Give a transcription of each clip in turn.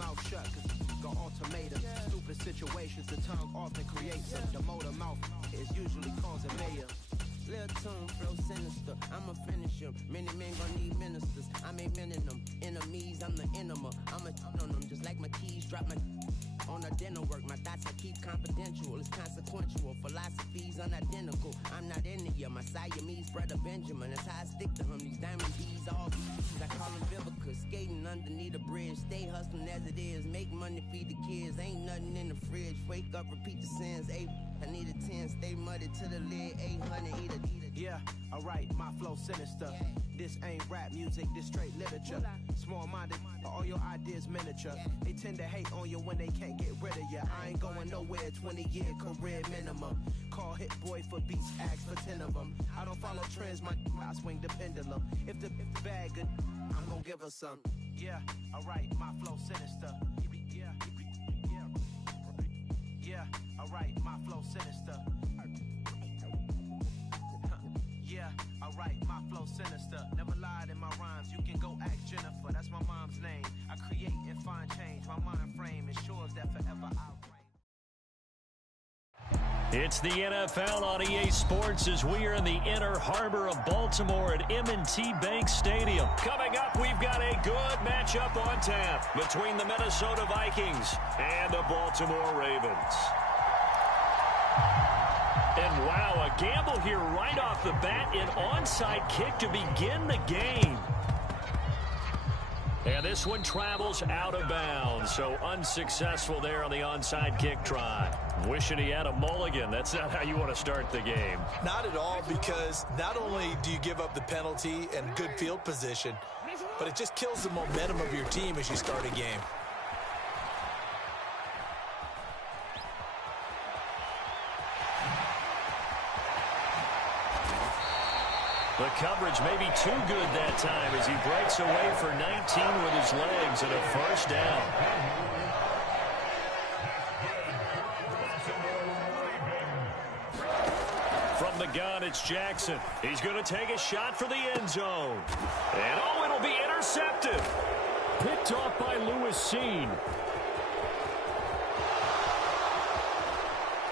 mouth shut, cause got ultimatum. Stupid situations, the tongue often creates them. The motor mouth is usually causing mayhem. Lil' tune, flow sinister, I'ma finish him. Many men gon' need ministers, I make men in them. Enemies, I'm the enema, I'ma on them. Just like my keys, drop my on the dinner work. My thoughts I keep confidential, it's consequential. Philosophies unidentical, I'm not into you. My Siamese brother Benjamin, that's how I stick to him. These diamond D's, all these, I call them Vivica. Skating underneath the bridge, stay hustling as it is. Make money, feed the kids, ain't nothing in the fridge. Wake up, repeat the sins, I need a 10, stay muddy to the lid, 800, eat it. Yeah, alright, my flow sinister. This ain't rap music, this straight literature. Small-minded, all your ideas miniature. They tend to hate on you when they can't get rid of you. I ain't going nowhere, 20-year career minimum. Call Hit Boy for beats, ask for 10 of them. I don't follow trends, I swing the pendulum. If the bag good, I'm gonna give her some. Yeah, alright, my flow sinister. Yeah, alright, my flow sinister. Yeah, alright, my flow sinister. Never lied in my rhymes, you can go ask Jennifer. That's my mom's name. I create and find change. My mind frame ensures that forever I'll reign. It's the NFL on EA Sports as we are in the inner harbor of Baltimore at M&T Bank Stadium. Coming up, we've got a good matchup on tap between the Minnesota Vikings and the Baltimore Ravens. And wow, a gamble here right off the bat, an onside kick to begin the game. And this one travels out of bounds, so unsuccessful there on the onside kick try. Wishing he had a mulligan. That's not how you want to start the game. Not at all, because not only do you give up the penalty and good field position, but it just kills the momentum of your team as you start a game. The coverage may be too good that time as he breaks away for 19 with his legs and a first down. From the gun, it's Jackson. He's going to take a shot for the end zone. And oh, it'll be intercepted. Picked off by Lewis Cine.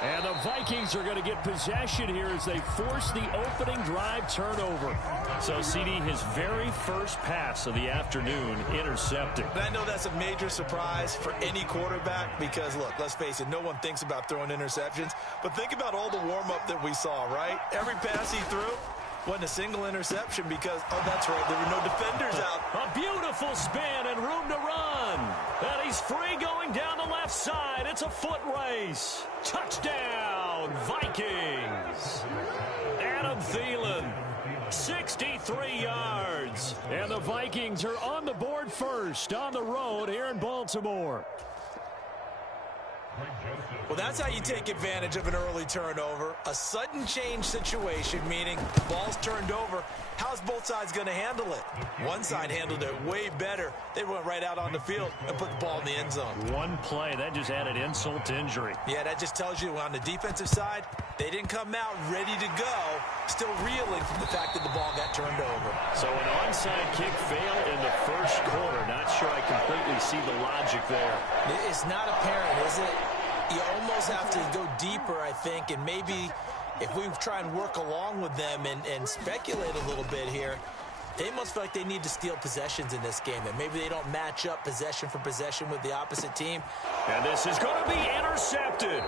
And the Vikings are going to get possession here as they force the opening drive turnover. So CD, his very first pass of the afternoon intercepted. And I know that's a major surprise for any quarterback because, look, let's face it, no one thinks about throwing interceptions. But think about all the warm-up that we saw, right? Every pass he threw wasn't a single interception because, oh, that's right, there were no defenders out. A beautiful spin and room to run. And he's free going down the left side. It's a foot race. Touchdown, Vikings. Adam Thielen, 63 yards. And the Vikings are on the board first on the road here in Baltimore. Well, that's how you take advantage of an early turnover. A sudden change situation, meaning ball's turned over. How's both sides going to handle it? One side handled it way better. They went right out on the field and put the ball in the end zone. One play, that just added insult to injury. Yeah, that just tells you on the defensive side, they didn't come out ready to go, still reeling from the fact that the ball got turned over. So an onside kick fail in the first quarter. Not sure I completely see the logic there. It's not apparent, is it? You almost have to go deeper, I think, and maybe if we try and work along with them and speculate a little bit here, they must feel like they need to steal possessions in this game, and maybe they don't match up possession for possession with the opposite team. And this is going to be intercepted.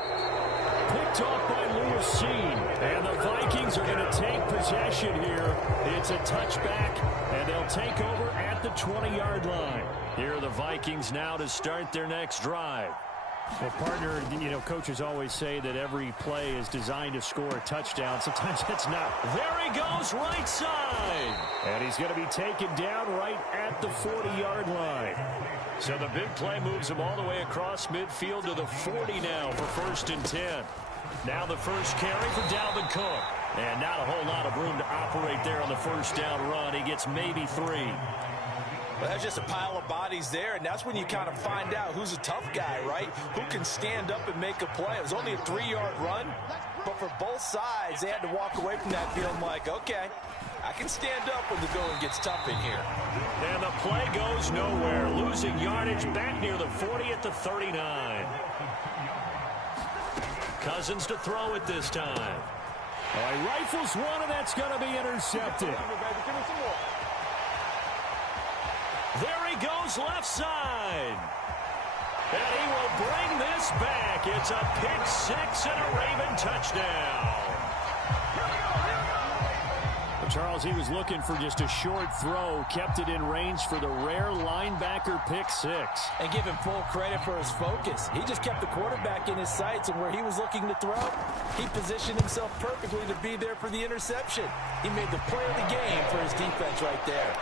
Picked off by Lewis Cine. And the Vikings are going to take possession here. It's a touchback, and they'll take over at the 20-yard line. Here are the Vikings now to start their next drive. Well, partner, you know, coaches always say that every play is designed to score a touchdown. Sometimes it's not. There he goes, right side. And he's going to be taken down right at the 40-yard line. So the big play moves him all the way across midfield to the 40 now for 1st and 10. Now the first carry for Dalvin Cook. And not a whole lot of room to operate there on the first down run. He gets maybe 3. Well, that's just a pile of bodies there, and that's when you kind of find out who's a tough guy, right? Who can stand up and make a play. It was only a 3-yard run, but for both sides, they had to walk away from that feeling like, okay, I can stand up when the going gets tough in here. And the play goes nowhere. Losing yardage back near the 40 at the 39. Cousins to throw it this time. Oh, he rifles one, and that's going to be intercepted. There he goes left side. And he will bring this back. It's a pick six and a Raven touchdown. Charles, he was looking for just a short throw, kept it in range for the rare linebacker pick six. And give him full credit for his focus. He just kept the quarterback in his sights, and where he was looking to throw, he positioned himself perfectly to be there for the interception. He made the play of the game for his defense right there.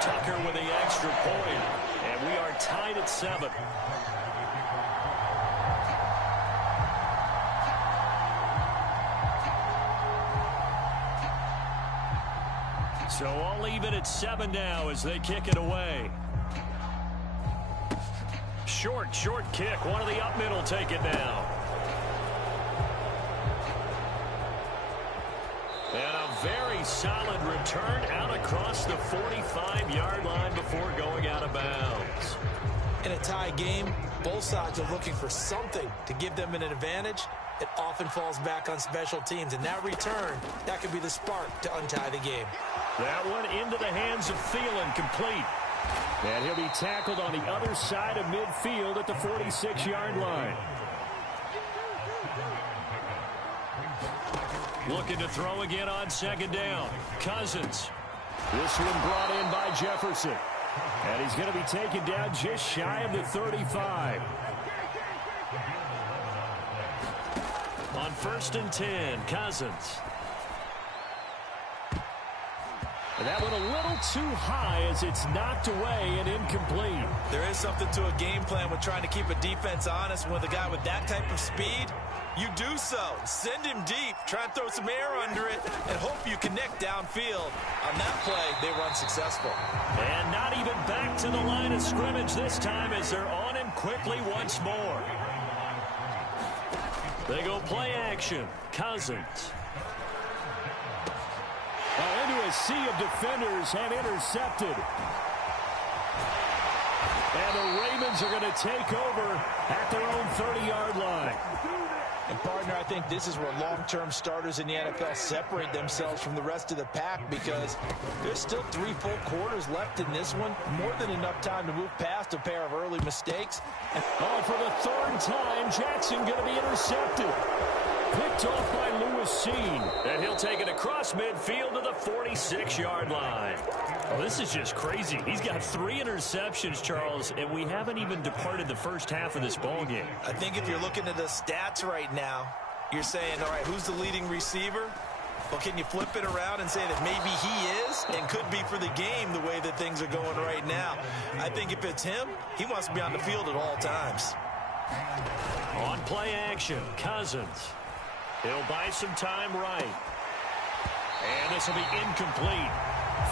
Tucker with the extra point, and we are tied at 7. So I'll leave it at 7 now as they kick it away. Short kick. One of the up middle take it now. And a very solid return out across the 45-yard line before going out of bounds. In a tie game, both sides are looking for something to give them an advantage. It often falls back on special teams, and that return, that could be the spark to untie the game. That one into the hands of Thielen, complete. And he'll be tackled on the other side of midfield at the 46-yard line. Looking to throw again on second down. Cousins. This one brought in by Jefferson. And he's going to be taken down just shy of the 35. On 1st and 10, Cousins. And that one a little too high as it's knocked away and incomplete. There is something to a game plan with trying to keep a defense honest. With a guy with that type of speed, you do so. Send him deep, try and throw some air under it, and hope you connect downfield. On that play, they were unsuccessful. And not even back to the line of scrimmage this time as they're on him quickly once more. They go play action. Cousins. Into a sea of defenders and intercepted. And the Ravens are going to take over at their own 30-yard line. And, partner, I think this is where long-term starters in the NFL separate themselves from the rest of the pack, because there's still 3 full quarters left in this one. More than enough time to move past a pair of early mistakes. Oh, for the 3rd time, Jackson going to be intercepted. Picked off by Lewis Cine. And he'll take it across midfield to the 46-yard line. Oh, this is just crazy. He's got 3 interceptions, Charles, and we haven't even departed the first half of this ballgame. I think if you're looking at the stats right now, you're saying, all right, who's the leading receiver? Well, can you flip it around and say that maybe he is and could be for the game the way that things are going right now? I think if it's him, he wants to be on the field at all times. On play action, Cousins. He'll buy some time right. And this will be incomplete.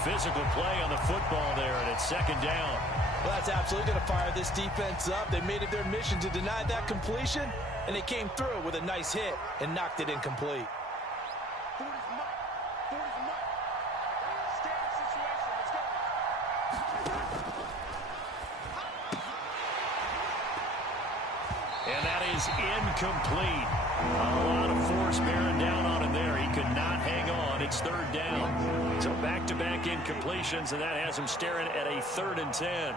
Physical play on the football there, and it's 2nd down. Well, that's absolutely going to fire this defense up. They made it their mission to deny that completion, and they came through with a nice hit and knocked it incomplete. And that is incomplete. A lot of force bearing down on him there. He could not hang on. It's 3rd down. So back-to-back incompletions, and that has him staring at a 3rd and 10. And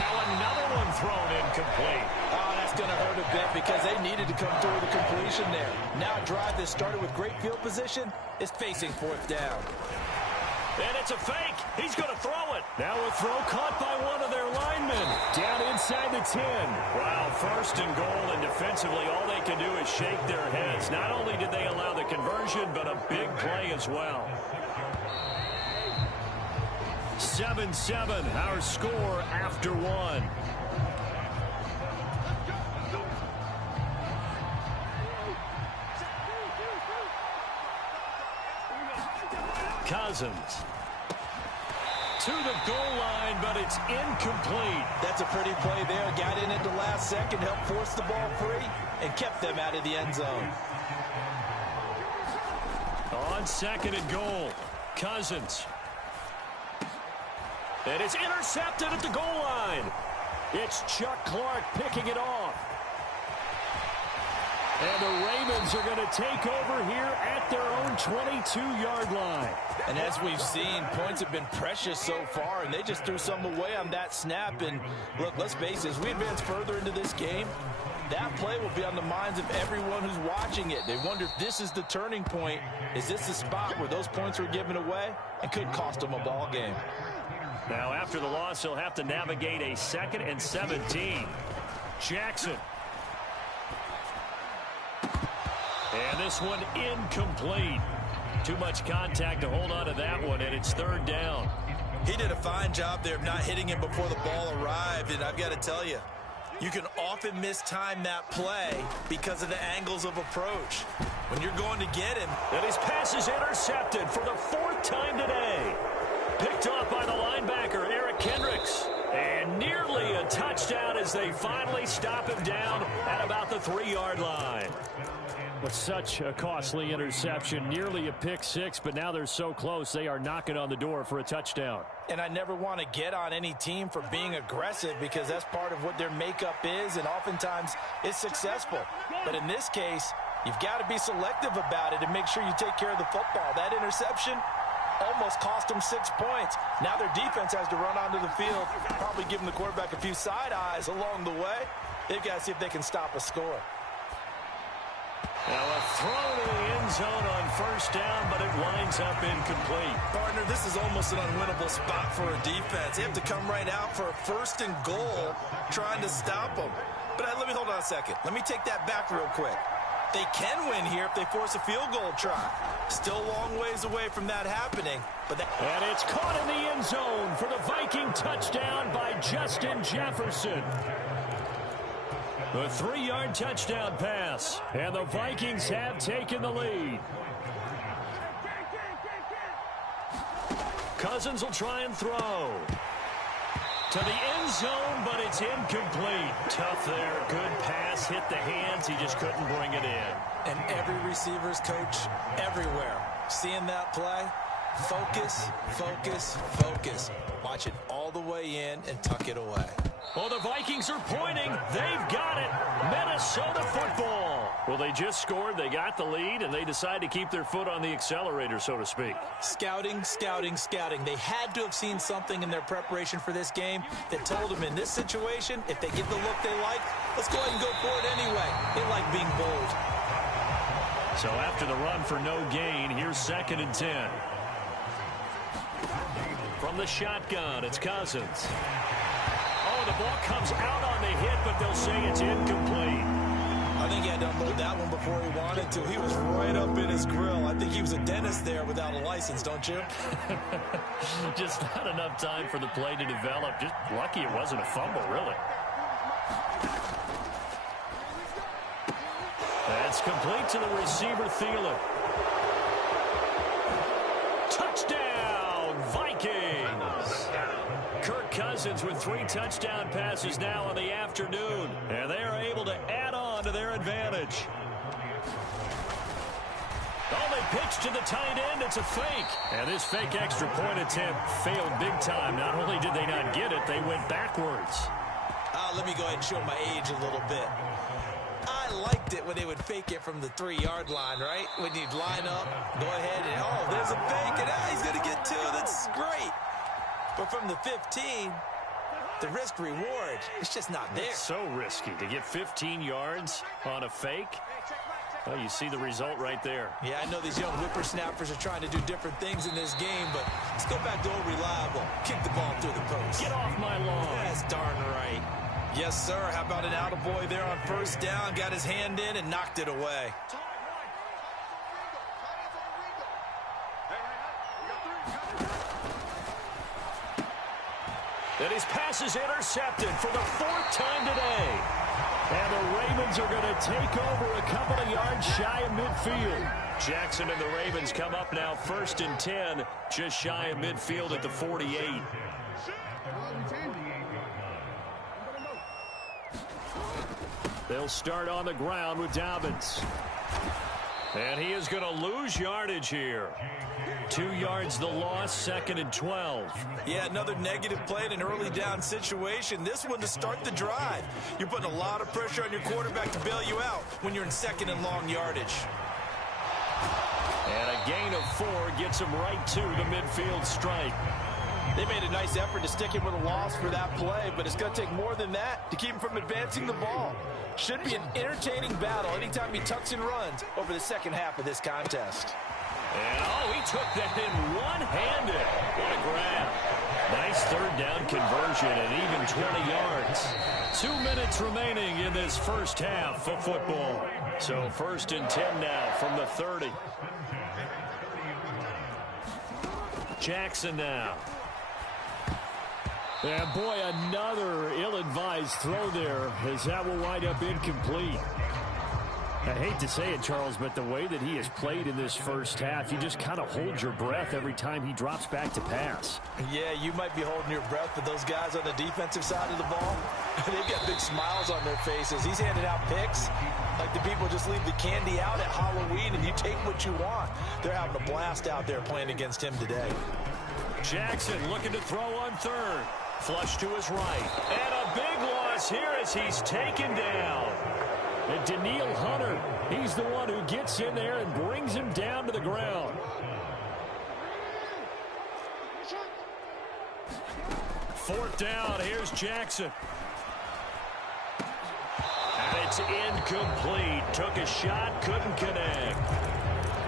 now another one thrown incomplete. Oh, that's going to hurt a bit because they needed to come through with a completion there. Now a drive that started with great field position is facing 4th down. And it's a fake. He's going to throw it. Now a throw caught by one of their linemen. Down inside the 10. Wow, 1st and goal, and defensively all they can do is shake their heads. Not only did they allow the conversion, but a big play as well. 7-7, our score after 1. Cousins. to the goal line, but it's incomplete. That's a pretty play there. Got in at the last second, helped force the ball free, and kept them out of the end zone. On second and goal, Cousins. And it's intercepted at the goal line. It's Chuck Clark picking it off. And the Ravens are going to take over here at their own 22-yard line. And as we've seen, points have been precious so far, and they just threw some away on that snap. And look, let's face it, as we advance further into this game, that play will be on the minds of everyone who's watching it. They wonder if this is the turning point. Is this the spot where those points were given away and could cost them a ball game? Now, after the loss, he'll have to navigate a 2nd and 17. Jackson. And this one incomplete. Too much contact to hold on to that one, and it's 3rd down. He did a fine job there of not hitting him before the ball arrived, and I've got to tell you, you can often mistime that play because of the angles of approach. When you're going to get him. And his pass is intercepted for the 4th time today. Picked off by the linebacker, Eric Kendricks. And nearly a touchdown as they finally stop him down at about the 3-yard line. With such a costly interception, nearly a pick six, but now they're so close they are knocking on the door for a touchdown. And I never want to get on any team for being aggressive because that's part of what their makeup is, and oftentimes it's successful. But in this case, you've got to be selective about it and make sure you take care of the football. That interception almost cost them 6 points. Now their defense has to run onto the field, probably giving the quarterback a few side eyes along the way. They've got to see if they can stop a score. Now a throw to the end zone on 1st down, but it winds up incomplete. Partner, this is almost an unwinnable spot for a defense. They have to come right out for a 1st and goal trying to stop them. But let me hold on a second. Let me take that back real quick. They can win here if they force a field goal try. Still a long ways away from that happening. And it's caught in the end zone for the Viking touchdown by Justin Jefferson. A 3-yard touchdown pass, and the Vikings have taken the lead. Cousins will try and throw. To the end zone, but it's incomplete. Tough there. Good pass. Hit the hands. He just couldn't bring it in. And every receiver's coach everywhere. Seeing that play, focus, focus, focus. Watch it all the way in and tuck it away. Well, the Vikings are pointing. They've got it. Minnesota football. Well, they just scored. They got the lead, and they decide to keep their foot on the accelerator, so to speak. Scouting, scouting, scouting. They had to have seen something in their preparation for this game that told them in this situation, if they get the look they like, let's go ahead and go for it anyway. They like being bold. So after the run for no gain, here's 2nd and 10. From the shotgun, it's Cousins. Oh, the ball comes out on the hit, but they'll say it's incomplete. I think he had to unload that one before he wanted to. He was right up in his grill. I think he was a dentist there without a license, don't you? Just not enough time for the play to develop. Just lucky it wasn't a fumble, really. That's complete to the receiver, Thielen. Touchdown, Vikings! Kirk Cousins with 3 touchdown passes now in the afternoon, and they are able to add on to their advantage. Oh, they pitch to the tight end. It's a fake. And this fake extra point attempt failed big time. Not only did they not get it, they went backwards. Let me go ahead and show my age a little bit. I liked it when they would fake it from the 3-yard line, right? When you'd line up, go ahead, and oh, there's a fake, and he's going to get 2. That's great. But from the 15, the risk-reward, it's just not there. It's so risky to get 15 yards on a fake. Well, you see the result right there. Yeah, I know these young whippersnappers are trying to do different things in this game, but let's go back to old reliable. Kick the ball through the post. Get off my lawn. That's darn right. Yes, sir. How about an attaboy there on 1st down? Got his hand in and knocked it away. And his pass is intercepted for the 4th time today. And the Ravens are going to take over a couple of yards shy of midfield. Jackson and the Ravens come up now 1st and 10, just shy of midfield at the 48. They'll start on the ground with Dobbins. And he is going to lose yardage here. 2 yards the loss, 2nd and 12. Yeah, another negative play in an early down situation. This one to start the drive. You're putting a lot of pressure on your quarterback to bail you out when you're in 2nd and long yardage. And a gain of 4 gets him right to the midfield stripe. They made a nice effort to stick him with a loss for that play, but it's going to take more than that to keep him from advancing the ball. Should be an entertaining battle anytime he tucks and runs over the second half of this contest. And, he took that in one-handed. What a grab. Nice 3rd down conversion and even 20 yards. 2 minutes remaining in this first half of football. So 1st and 10 now from the 30. Jackson now. And boy, another ill-advised throw there as that will wind up incomplete. I hate to say it, Charles, but the way that he has played in this first half, you just kind of hold your breath every time he drops back to pass. Yeah, you might be holding your breath, but those guys on the defensive side of the ball, they've got big smiles on their faces. He's handing out picks like the people just leave the candy out at Halloween and you take what you want. They're having a blast out there playing against him today. Jackson looking to throw on 3rd. Flush to his right. And a big loss here as he's taken down. And Daniil Hunter, he's the one who gets in there and brings him down to the ground. 4th down, here's Jackson. And it's incomplete. Took a shot, couldn't connect.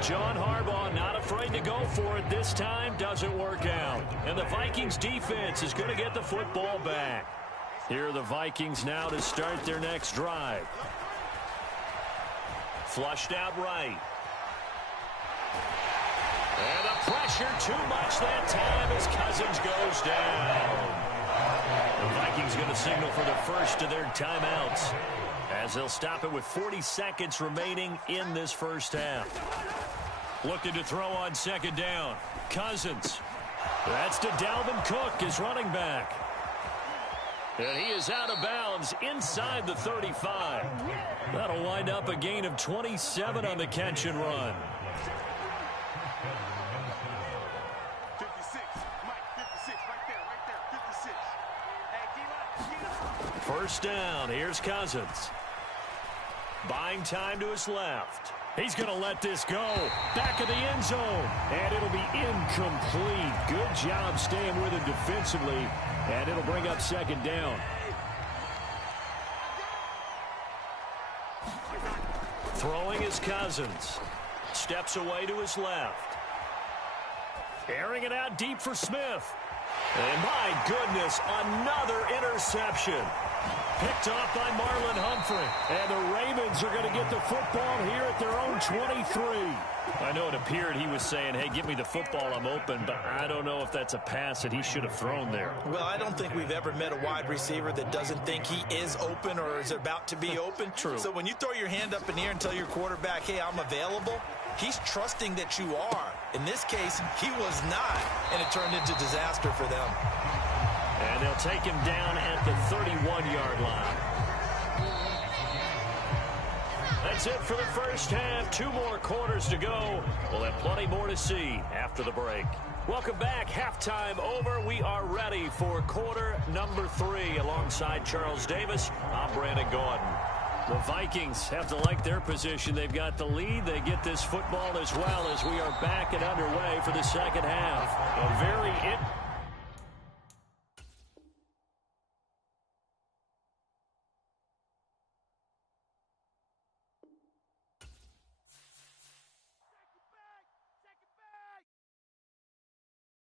John Harbaugh not afraid to go for it this time. Doesn't work out. And the Vikings defense is going to get the football back. Here are the Vikings now to start their next drive. Flushed out right. And the pressure too much that time as Cousins goes down. The Vikings going to signal for the first of their timeouts as they'll stop it with 40 seconds remaining in this first half. Looking to throw on 2nd down. Cousins. That's to Dalvin Cook, his running back. And he is out of bounds inside the 35. That'll wind up a gain of 27 on the catch and run. 56, Mike, 56, right there, 56. Hey, 1st down, here's Cousins. Buying time to his left. He's going to let this go. Back of the end zone. And it'll be incomplete. Good job staying with him defensively. And it'll bring up 2nd down. Throwing is Cousins. Steps away to his left. Airing it out deep for Smith. And my goodness, another interception. Picked off by Marlon Humphrey. And the Ravens are going to get the football here at their own 23. I know it appeared he was saying, hey, give me the football, I'm open, but I don't know if that's a pass that he should have thrown there. Well, I don't think we've ever met a wide receiver that doesn't think he is open or is about to be open. True. So when you throw your hand up in the air and tell your quarterback, hey, I'm available, he's trusting that you are. In this case, he was not, and it turned into disaster for them. And they'll take him down at the 31-yard line. That's it for the first half. 2 more quarters to go. We'll have plenty more to see after the break. Welcome back. Halftime over. We are ready for quarter number 3. Alongside Charles Davis, I'm Brandon Gordon. The Vikings have to like their position. They've got the lead. They get this football as well as we are back and underway for the second half. A very